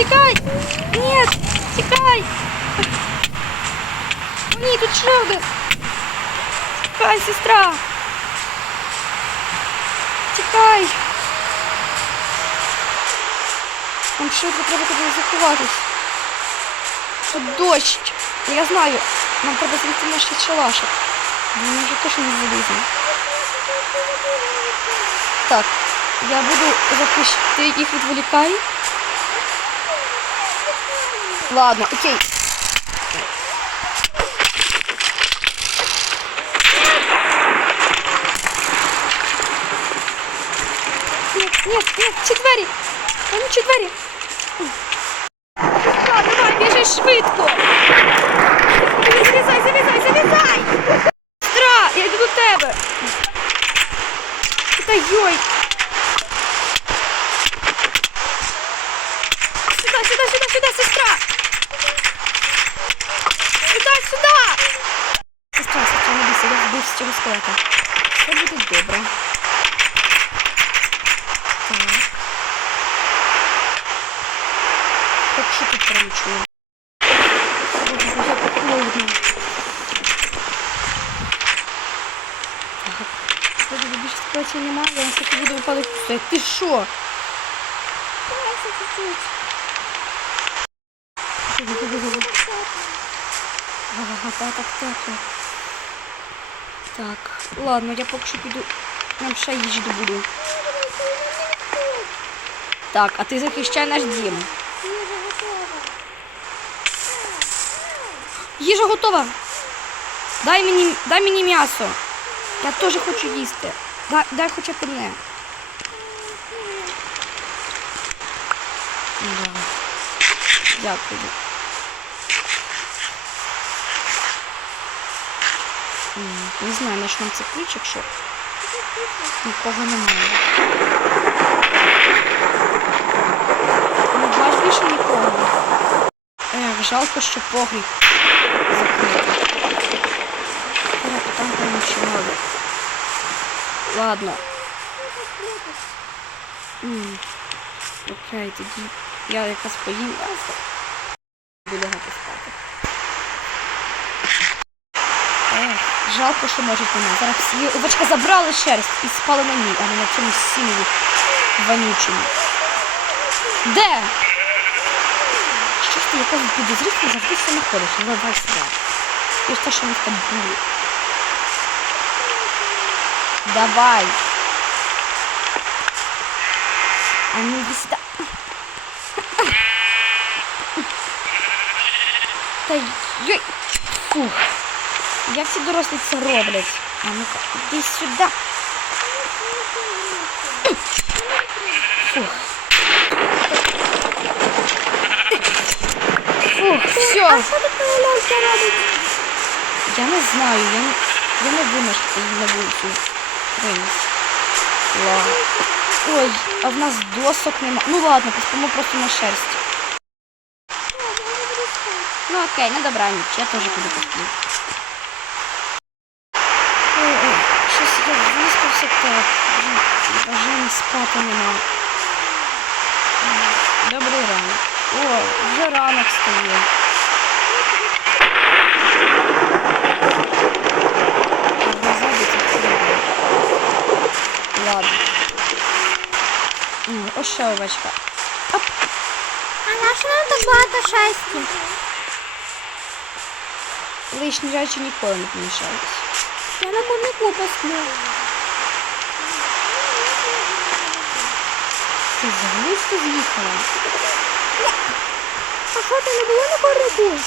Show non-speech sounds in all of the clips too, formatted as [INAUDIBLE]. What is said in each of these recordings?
Тікай! Ні! Тікай! О, ні, тут ще один! Тікай, сестра! Тікай! Нам швидко треба туди заховатись. Тут дощ. Я знаю, нам треба знайти наш шалашик. Він вже точно не залізне. Так, я буду захищати, ти їх відволікай. Ладно, окей. Нет, нет, нет, ці двері. Вони двері. Давай, біжи швидко. Залізай, залізай, залізай. Сестра, я йду до тебе. Та йой. Сюда, сюда, сюда, сюда, сестра. Сюда, сюда. Сестра, сестра, не бійся, я вбив з цього скелета. Все буде добре. Так. Хоч що тут перемічую. Боже, як холодно. Так. Вроде би більше скелетів немає, я на всякий буду випадок пустити. Ти що? Так, ладно, я поки що піду. Нам ще їжі добуду. Так, а ти захищай наш дім. Їжа готова. Дай мені, дай мені м'ясо. Я теж хочу їсти. Дай, дай хоча б одне. Да. Дякую. Не знаю, на що нам це ключ, якщо нікого немає. Не бач більше нікого. Ех, жалко, що погріб закритий. Треба там переночували. Ладно. Окей, тоді я якось поїм. Буду спати. Ех, жалко, що можуть мене. Зараз всі овечка забрали шерсть і спали на ній, а не на цьому сім'ї вонючому. Де? Що ж ти якось підозрісно завжди все знаходиш? Ну, давай сюди. І ж те, що ми там були. Давай. А ну іди сюди. Та йой. Фух. Як ці дорослі це роблять? А ну-ка, іди сюди. Фух. Фух, все. А що така лялька робить? Я не знаю, я не, я не думаю, що її на вулицю виніс. Ладно. Ой, а в нас досок нема. Ну ладно, поспимо просто на шерсть. Ну окей, на добраніч, я теж буду посплю. Ой, ой, щось я виспався так. Вже бажання спати нема. Добрий ранок. О, вже ранок стає. Ладно. Ось ще овечка. А на що нам так багато шерсті? Лишні речі ніколи не помішаються. Я на курнику посплю. Ти з з'їхала? А що ти не було на курнику?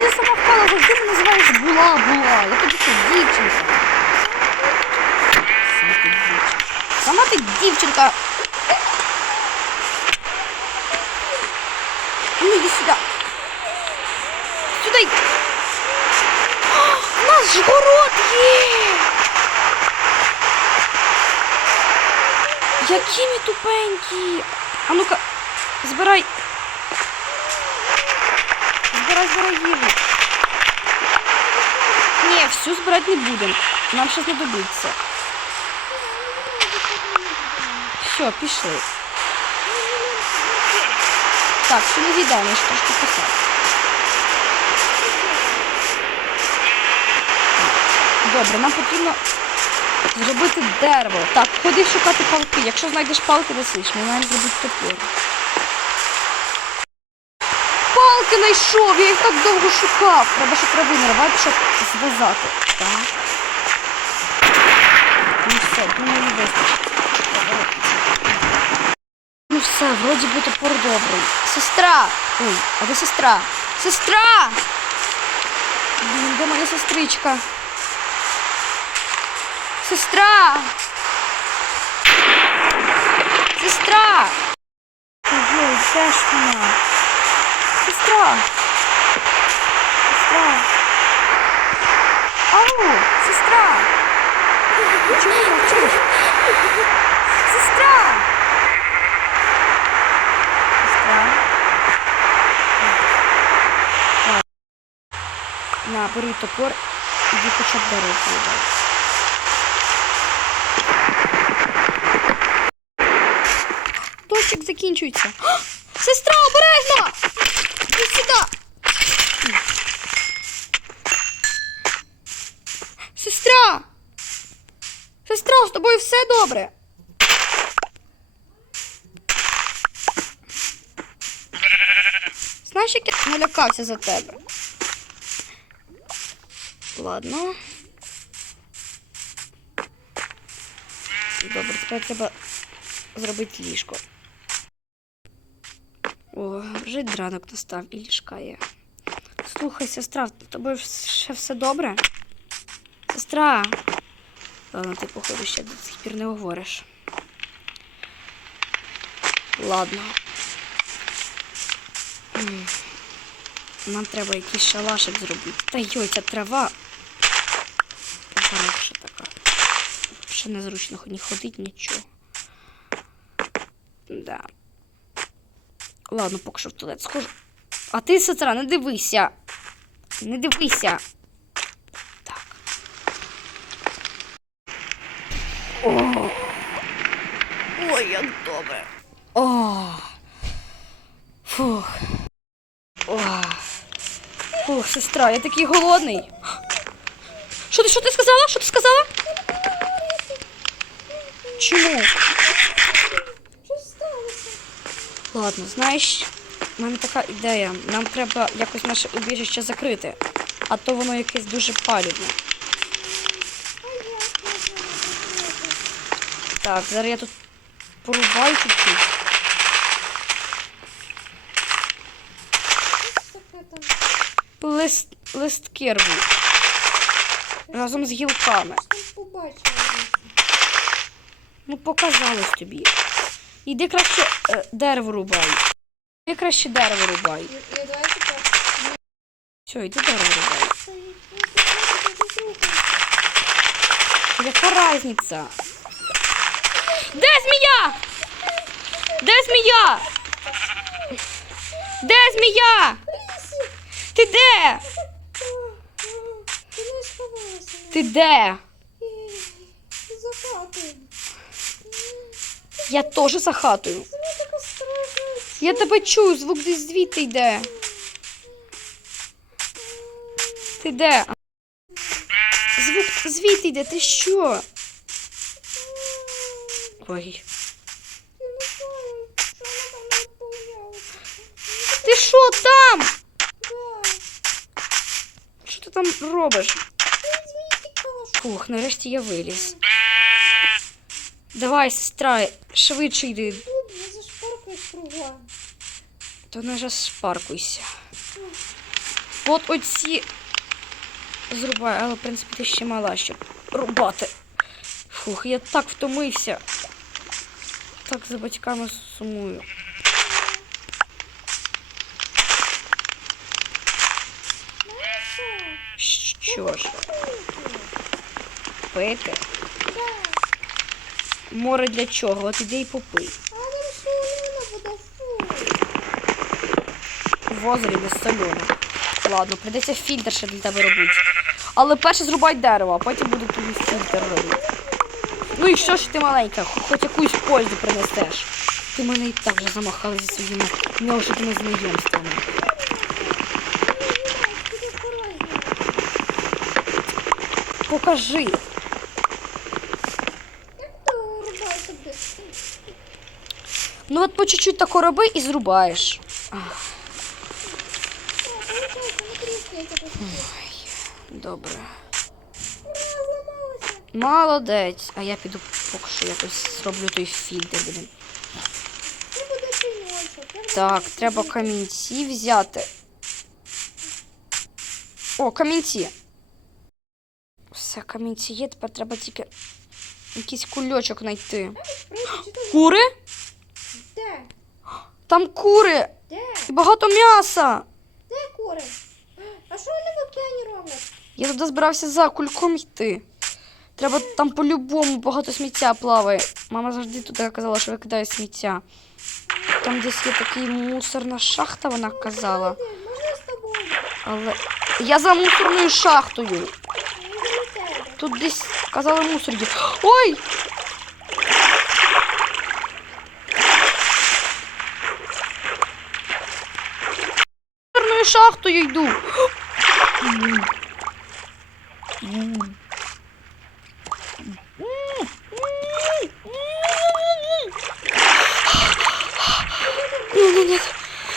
Ти сама впала, завжди мене називаєш була, була. Я тобі що. Сама ти дівчинка. Сама ти дівчинка. Ну, іди. Сюди. О, У нас ж город є. Які ми тупенькі. А ну-ка, збирай. Збирай, збирай їжу. Ні, всю збирати не будемо. Нам ще знадобиться. Все, пішли. Так, що не з'їдаємо, ще трошки посад. Добре, нам потрібно зробити дерево. Так, ходи шукати палки. Якщо знайдеш палки, несиш. Ми маємо зробити топор. Палки знайшов! Я їх так довго шукав. Треба ще трави нарвати, щоб зв'язати. Так. Ну все, думаю, не. Ну все, вроді би топор добрий. Сестра! Ой, а де сестра? Сестра! Блін, де моя сестричка? Сестра! Сестра! Ой, де ж вона? Сестра! Сестра! Ау! Сестра! Чому мовчиш? Сестра! Сестра? На, бери топор, іди хоча б дерево поїдай. Закінчується. [GASPS] Сестра, обережно! Іди сюди! Сестра! Сестра, з тобою все добре? Знаєш, як я налякався за тебе? Ладно. Добре, тепер треба зробити ліжко. О, вже дранок настав і ліжка є. Слухай, сестра, з тобою ще все добре? Сестра. Ладно, ти, походу, ще до сих пір не говориш. Ладно. Нам треба якийсь шалашик зробити. Та йой, ця трава. Хороша така. Ще незручно ні ходить, нічого. Да. Ладно, поки що в туалет схожу. А ти, сестра, не дивися. Не дивися. Так. О. Ой, як добре. О. Фух. О. Фух, сестра, я такий голодний. Що ти, що ти сказала? Що ти сказала? Чому? Що сталося? Ладно, знаєш, в мене така ідея. Нам треба якось наше убіжище закрити, а то воно якесь дуже зробити? Так, зараз я тут порубаю чуть-чуть. Що таке там? Лист, листки рву. Разом з гілками. Ну, показалось тобі. Іди краще е, дерево рубай. Іди краще дерево рубай. Все, іди дерево рубай. Яка різниця? Де змія? Де змія? Де змія? Ти де? Ти де? За хатою. Я теж за хатою. Я тебе чую, звук десь звідти йде. Ти де? Звук звідти йде, ти що? Ой. Ти що там? Що ти там робиш? Фух, нарешті я виліз. Давай, сестра, швидше йди. Я зашпаркаюсь кругом. То не розпаркуйся. От оці зрубай, але в принципі ти ще мала, щоб рубати. Фух, я так втомився. Так за батьками сумую. Що ж, пити? Море для чого? От іди й попий. В озері не солене. Ладно, прийдеться фільтр ще для тебе робити. Але перше зрубай дерево, а потім буду тобі фільтр робити. Ну і що ж ти маленька, хоч якусь пользу принесеш. Ти мене і так вже замахала зі своїми неожиданими знайомствами. Покажи. Як ти урубай тобі? Ну от по чуть-чуть тако роби і зрубаєш. Добре. Молодець. А я піду поки що якось зроблю той фільтр. Блін. Так, треба камінці взяти. О, камінці. Все, камінці є, тепер треба тільки якийсь кульочок знайти. Кури? Де? Там кури Де? і багато м'яса. Де кури? А що вони в океані роблять? Я туди збирався за кульком йти. Треба там по-любому багато сміття плаває. Мама завжди туди казала, що викидає сміття. Там десь є такий мусорна шахта, вона казала. Можна з тобою? Але я за мусорною шахтою. Тут десь казали мусор є. Ой! Мусорною шахтою йду. Ні, ні, ні.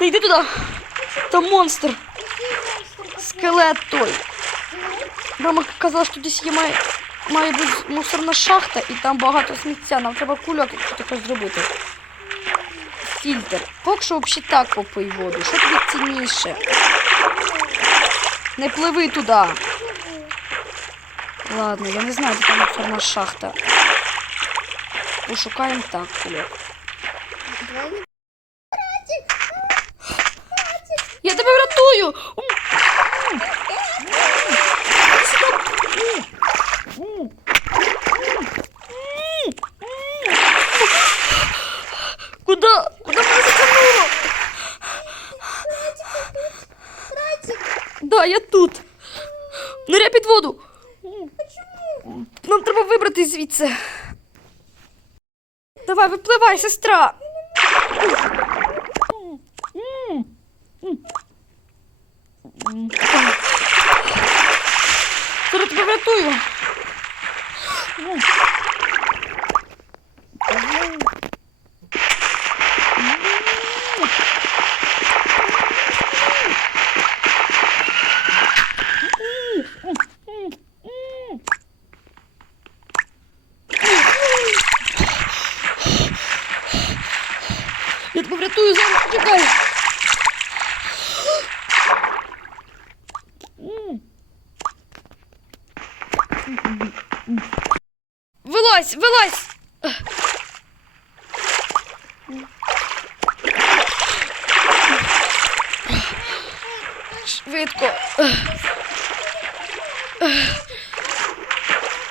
Не йди туди. Там монстр. Скелет той. Мама казала, що десь є має, має бути мусорна шахта і там багато сміття. Нам треба кульок, якщо таке зробити. Фільтр. Поки що взагалі так попий воду. Що тобі цінніше? Не пливи туди. Ладно, я не знаю, де там форма шахта. Пошукаємо так кульок. Давай не Я тебе врятую! Куда? Куда мене затягнуло? Да, я тут. Ниря під воду. Нам треба вибрати. Давай, випливай, сестра. Зараз тебе врятую. Я тебе врятую, зараз почекай. Вилазь, вилазь! Швидко.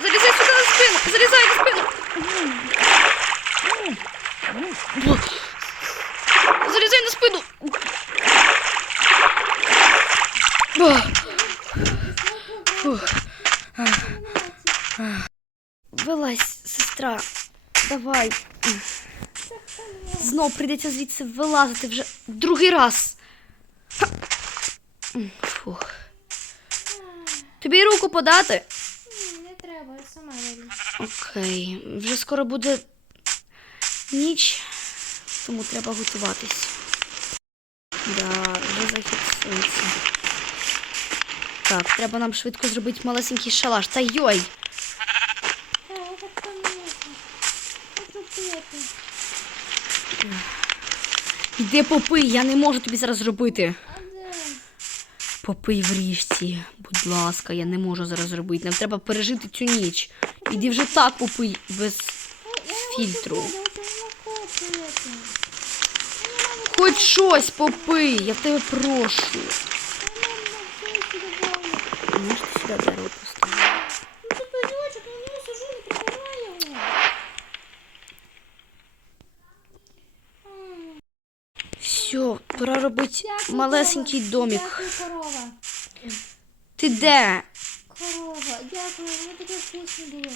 Залізай сюди на спину! Залізай на спину! Залізай на спину! Фух. Вилазь, сестра. Давай. Знов звідси вилазити вже другий раз. Фух. Тобі руку подати? Ні, не треба, я сама вилізу. Окей. Вже скоро буде ніч, тому треба готуватись. Да, вже захід сонця. Так, треба нам швидко зробити малесенький шалаш. Та йой! Та, я так помітно. Хочу пити. Іди попий, я не можу тобі зараз зробити. Попий в річці, будь ласка, я не можу зараз зробити. Нам треба пережити цю ніч. Іди вже так попий без фільтру. Хоч щось попий, я тебе прошу. Мама сюди добавлю. Можеш ти сюди дерево поставити? Ну це пеньочок, я в нього сижу, не прибираю його. Все, пора робити Дякую, малесенький домик. Корова. Ти де? Корова, дякую, воно таке вкусне було.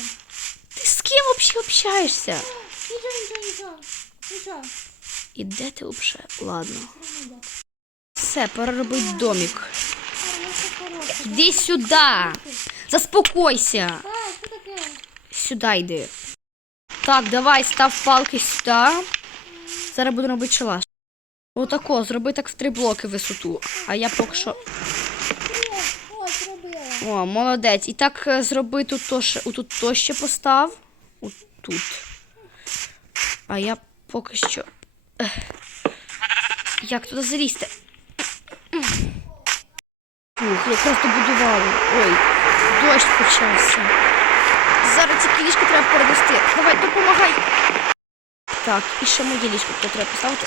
Ти з ким взагалі общаєшся? Нічого, нічого, нічого. Ну? І де ти взагалі? Ладно. Все, пора робити домик. Іди сюди. Заспокойся. А, що таке? Сюди йди. Так, давай, став палки сюди. Зараз буду робити шалаш. Отако, зроби так в три блоки висоту. А я поки що. О, молодець. І так е, зроби тут то ще, отут то ще постав. Отут. А я поки що. Як туди залізти? Фух, якраз добудували. Ой, дощ почався. Зараз ці ліжко треба перенести. Давай, допомагай. Так, і ще моє ліжко треба поставити.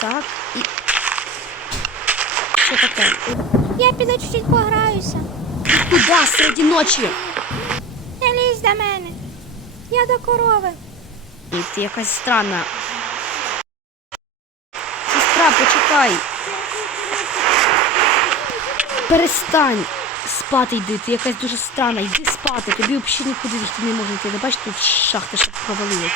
Так, і. Що таке? Я піду чуть-чуть пограюся. Куда серед ночі? Не лізь до мене. Я до корови. І ти якась странна. Сестра, почекай. Перестань спати йди, ти якась дуже странна. Йди спати, тобі взагалі нікуди йти не можна йти. Не бачиш, тут шахта ще провалилась.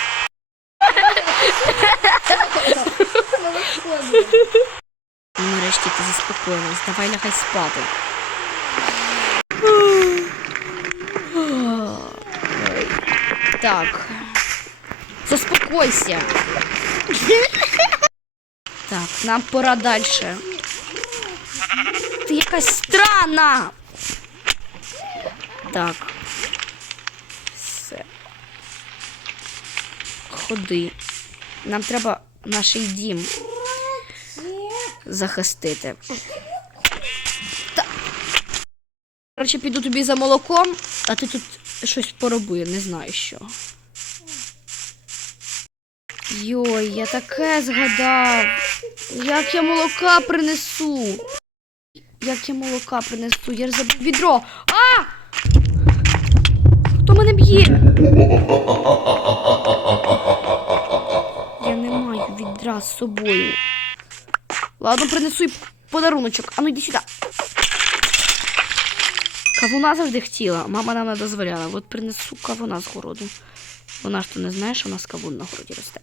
І нарешті ти заспокоїлась. Давай лягай спати. Так. Заспокойся. Так, нам пора дальше. Ти якась странна. Так. Все. Ходи. Нам треба наш дім захистити. Та... Коротше, піду тобі за молоком, а ти тут щось пороби, не знаю що. Йой, я таке згадав. Як я молока принесу? Як я молока принесу? Я ж забув відро. А! Хто мене б'є? Не з собою. Ладно, принесу й подаруночок. А ну йди сюди. Кавуна завжди хотіла. Мама нам не дозволяла. От принесу кавуна з городу. Вона ж то не знає, що у нас кавун на городі росте.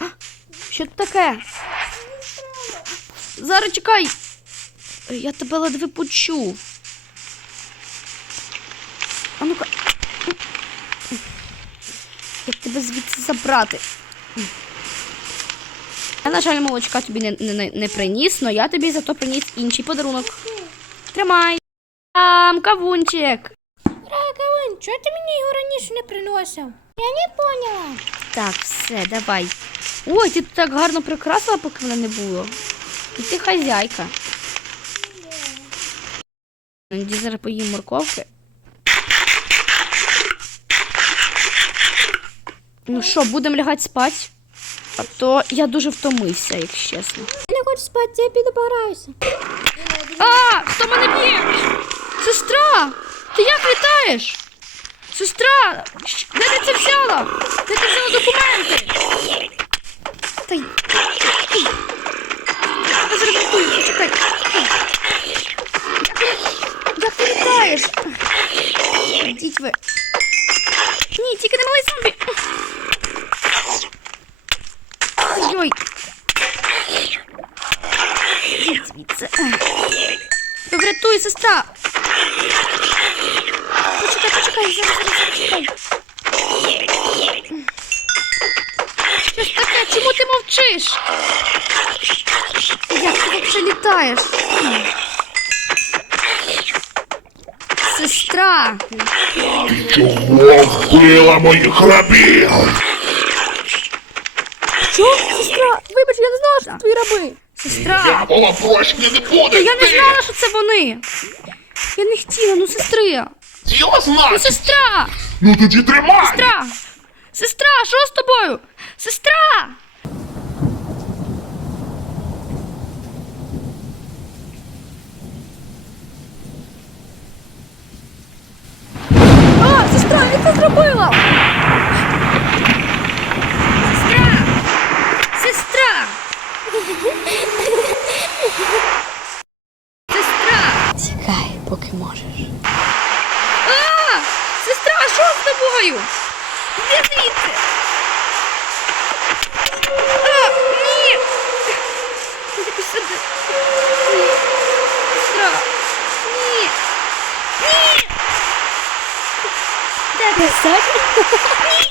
А, Що це таке? Зараз чекай. Я тебе ледве почув. А ну-ка. Як тебе звідси забрати? Я, на жаль, молочка тобі не, не, не приніс, але я тобі зато приніс інший подарунок. Тримай. Там, кавунчик. Ракавин, чого ти мені його раніше не приносив? Я не поняла. Так, все, давай. Ой, ти тут так гарно прикрасила, поки мене не було. І ти хазяйка. Зараз поїм морковки. Ну що, будемо лягати спати? А то я дуже втомився, якщо чесно. Я не хочу спати, я піду пограюся. А, хто мене б'є? Сестра! Ти як літаєш? Сестра! Де ти це взяла? Де ти взяла документи? Та й. Зараз почекай. Як ти літаєш? Йдіть ви. Ні, тільки не малий зомбі. Ой-ой. Звідси. Врятуй, сестра! Почекай, почекай, зараз, зараз, почекай. Що? Чому ти мовчиш? Як ти взагалі літаєш? Сестра! Чого вбила моїх рабів? Що? Сестра, вибач, я не знала, що це твої раби. Сестра! Я була прощення не буде. Я не знала, що це вони. Я не хотіла, ну сестри. Тіла Ну, сестра! Ну тоді тримай. Сестра! Сестра, що з тобою? Сестра! А, сестра, я це зробила! Сестра! Сестра! Сестра! Тікай, поки можеш. А! Сестра, що з з тобою. Іди звідси. А, ні. Іди сюди. Ні. Сестра. Ні. Ні. [LAUGHS]